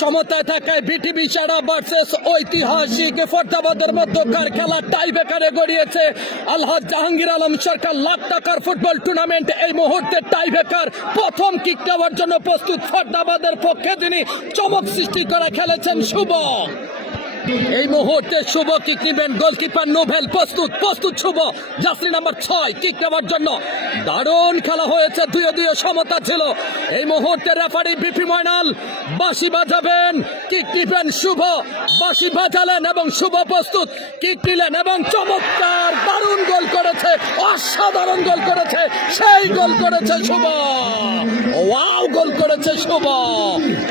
সমতায় থাকায় বিটিভি সারা ভার্সেস ঐতিহাসিক ফরদাবাদের মধ্যকার খেলা টাই বেকারে গড়িয়েছে। আলহাজ জাহাঙ্গীর আলম সরকার লাখ টাকার ফুটবল টুর্নামেন্ট এই মুহূর্তে টাই বেকার প্রথম কিক নেওয়ার জন্য প্রস্তুত ফরদাবাদের পক্ষে তিনি চমক সৃষ্টি করে খেলেছেন শুভ এই মুহূর্তে শুভ কিক নিবেন গোলকিপার নোভেল প্রস্তুত প্রস্তুত শুভ। জাসরি নাম্বার ছয় কিক নেওয়ার জন্য। দারুণ খেলা হয়েছে দুয়ে দুয়ে সমতা ছিল। এই মুহূর্তে রেফারি বিপি ময়নাল বাঁশি বাজাবেন কিক নিবেন শুভ। বাঁশি বাজালেন এবং শুভ প্রস্তুত। কিক নিলেন এবং চমৎকার, দারুণ গোল করেছে, অসাধারণ গোল করেছে, সেই গোল করেছে শুভ। ওয়াও গোল করেছে শুভ।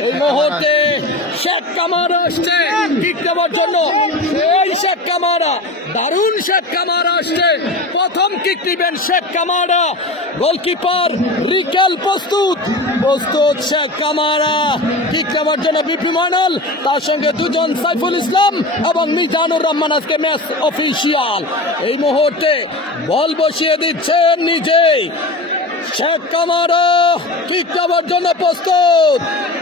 এই মুহূর্তে শেখ কামার আসছে কিক নেওয়ার জন্য। সেই শেখ কামারা, দারুণ শেখ কামার আসছে। প্রথম কিক নিবেন শেখ কামারা। গোলকিপার রিকেল প্রস্তুত। প্রস্তুত শেখ কামারা। কিক নেওয়ার জন্য বিপি ময়নাল, তার সঙ্গে দুজন সাইফুল ইসলাম এবং মিজানুর রহমান আজকে ম্যাচ অফিসিয়াল এই মুহূর্তে বল বসিয়ে দিচ্ছেন নিজেই। শেখ কামারো কিক নেওয়ার জন্য প্রস্তুত।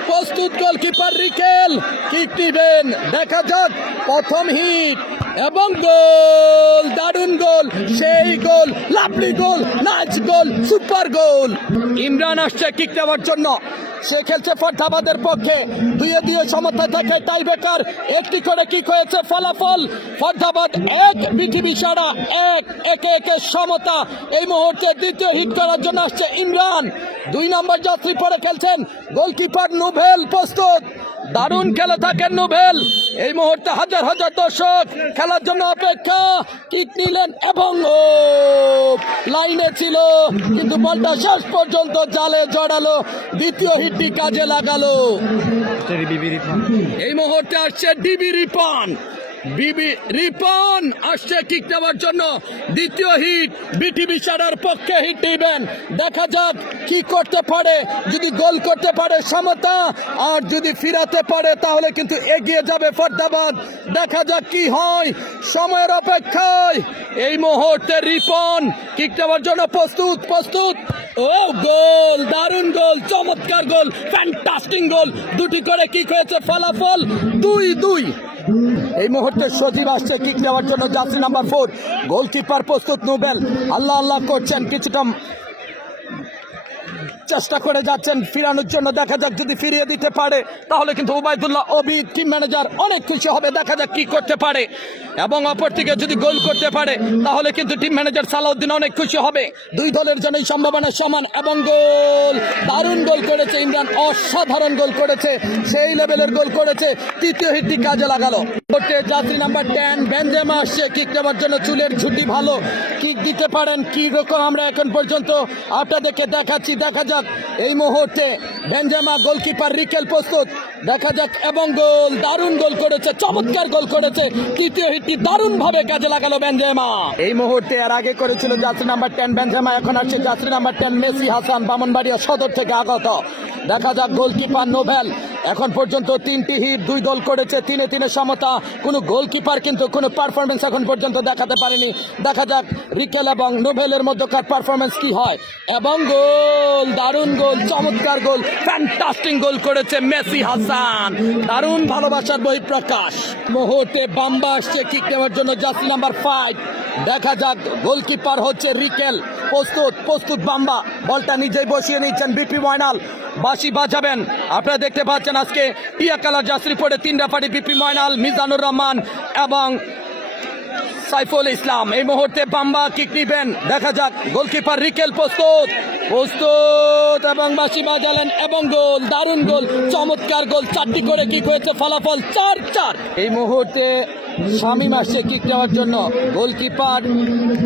প্রস্তুত গোলকিপার রিকেল কিক দিবেন দেখা যাক, প্রথম হিট এবং গোল, দারুণ গোল, সেই গোল, লাভলি গোল নাচ গোল, সুপার গোল। ইমরান আসছে কিক নেওয়ার জন্য। সে খেলছে ফরদাবাদের পক্ষে। দুয়ে দুয়ে সমতায় থাকে তাই বেকার একটি করে কিক হয়েছে, ফলাফল ফরদাবাদ এক, পৃথিবী সারা এক, একে একে সমতা। এই মুহূর্তে দ্বিতীয় হিট করার জন্য আসছে ইমরান। দুই নম্বর যাত্রী পরে খেলছেন গোলকিপার নোভেল প্রস্তুত। দারুণ খেলে থাকেন নোভেল এই মুহূর্তে হাজার হাজার দর্শক খেলার জন্য অপেক্ষা। কিট নিলেন এবং লাইনে ছিল, কিন্তু বলটা শেষ পর্যন্ত জালে জড়ালো। দ্বিতীয় হিটটি কাজে লাগালো। এই মুহূর্তে আসছে ডিবি রিপন। বিবি রিপন আসছে কিক নেওয়ার জন্য। দ্বিতীয় হিট বিটিভি সারার পক্ষে হিট নেবেন। দেখা যাক কি করতে পারে। যদি গোল করতে পারে সমতা, আর যদি ফিরাতে পারে, তাহলে কিন্তু এগিয়ে যাবে ফরদাবাদ। দেখা যাক কি হয় সময়ের অপেক্ষায়। এই মুহূর্তে রিপন কিক নেওয়ার জন্য প্রস্তুত প্রস্তুত। ও গোল, দারুণ গোল, চমৎকার গোল ফ্যান্টাস্টিং গোল। দুটি করে কিক হয়েছে ফলাফল দুই দুই। এই মুহূর্তে সজীব আসছে কিক নেওয়ার জন্য, জার্সি নাম্বার ফোর গোলকিপার প্রস্তুত নোবেল আল্লাহ আল্লাহ করছেন, কিছুটা চেষ্টা করে যাচ্ছেন ফিরানোর জন্য। দেখা যাক যদি ফিরিয়ে দিতে পারে, তাহলে কিন্তু ওবায়দুল্লাহ অবি টিম ম্যানেজার অনেক খুশি হবে। দেখা যাক কি করতে পারে। এবং অপর থেকে যদি গোল করতে পারে, তাহলে কিন্তু টিম ম্যানেজার সালাউদ্দিন অনেক খুশি হবে। দুই দলের জন্যই সম্ভাবনা সমান এবং গোল। দারুণ গোল করেছে ইমরান, অসাধারণ গোল করেছে। সেই লেভেলের গোল করেছে। তৃতীয় হিটটি কাজে লাগালো। করতে যাত্রী নাম্বার টেন বেঞ্জেমা আসছে কিক নেওয়ার জন্য চুলের ঝুটি ভালো। কিক দিতে পারেন, কি রকম আমরা এখন পর্যন্ত আপনাদেরকে দেখাচ্ছি। দেখা যাক এই মুহূর্তে বেঞ্জামা গোলকিপার রিকেল প্রস্তুত। দেখা যাক, এবং গোল, দারুণ গোল করেছে, চমৎকার গোল করেছে। তৃতীয় হিটটি দারুণ ভাবে কাজে লাগালো বেঞ্জেমা এই মুহূর্তে এর আগে করেছিল যাত্রী নাম্বার টেন বেঞ্জামা এখন আসছে যাত্রী number ten Messi Hasan, Brahmanbaria সদর থেকে আগত। দেখা যাক গোলকিপার নোভেল এখন পর্যন্ত তিনটি হিট, দুই গোল করেছে, তিনে তিনে সমতা। কোনো গোলকিপার কিন্তু কোনো পারফরমেন্স এখন পর্যন্ত দেখাতে পারেনি। দেখা যাক রিকেল এবং নোভেলের মধ্যকার পারফরমেন্স কি হয়। এবং গোল, দারুণ গোল, চমৎকার গোল ফ্যান্টাস্টিং গোল করেছে মেসি হাসান। দারুণ ভালোবাসার বহিঃপ্রকাশ। মুহূর্তে বাম্বা আসছে কিক নেওয়ার জন্য জার্সি নাম্বার ফাইভ দেখা যাক গোলকিপার হচ্ছে রিকেল। প্রস্তুত প্রস্তুত বাম্বা। বলটা নিজেই বসিয়ে নিচ্ছেন বিপি ময়নাল। বাঁশি বাজাবেন। আপনারা দেখতে পাচ্ছেন আজকে টিয়া কালার জাসরি পড়ে তিন রেফারি বিপি ময়নাল, মিজানুর রহমান এবং সাইফুল ইসলাম। এই মুহূর্তে বাম্বা কিক নিবেন। দেখা যাক গোলকিপার রিকেল প্রস্তুত। প্রস্তুত এবং বাঁশি বাজালেন এবং গোল, দারুণ গোল, চমৎকার গোল। চারটি করে কিক হয়েছে, ফলাফল চার চার। এই মুহূর্তে শামিম আসছে কিক নেওয়ার জন্য গোলকিপার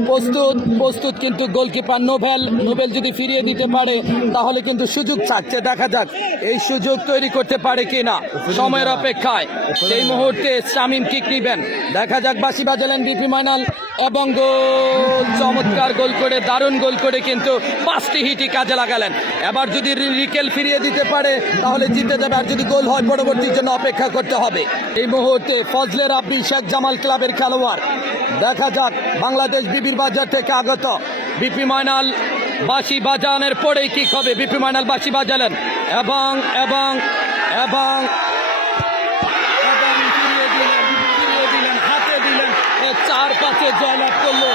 প্রস্তুত প্রস্তুত কিন্তু গোলকিপার নোভেল নোভেল যদি ফিরিয়ে দিতে পারে, তাহলে কিন্তু সুযোগ থাকছে দেখা যাক এই সুযোগ তৈরি করতে পারে কি না সময়ের অপেক্ষায়। সেই মুহূর্তে শামিম কিক নিবেন। দেখা যাক বাসি বাজালেন বিপি মাইনাল এবং গোল, চমৎকার গোল করে, দারুণ গোল করে কিন্তু পাঁচটি হিটই কাজে লাগালেন। এবার যদি রিকেল ফিরিয়ে দিতে পারে, তাহলে জিতে যাবে। আর যদি গোল হয়, পরবর্তীর জন্য অপেক্ষা করতে হবে। এই মুহূর্তে ফজলে রাব্বি শেখ জামাল ক্লাবের খেলোয়াড়। দেখা যাক, বাংলাদেশ বিবির বাজার থেকে আগত। বিপি ময়নাল বাসি বাজানের পরেই কিক হবে। বিপি ময়নাল বাঁশি বাজালেন। এবং এবং এবং করলো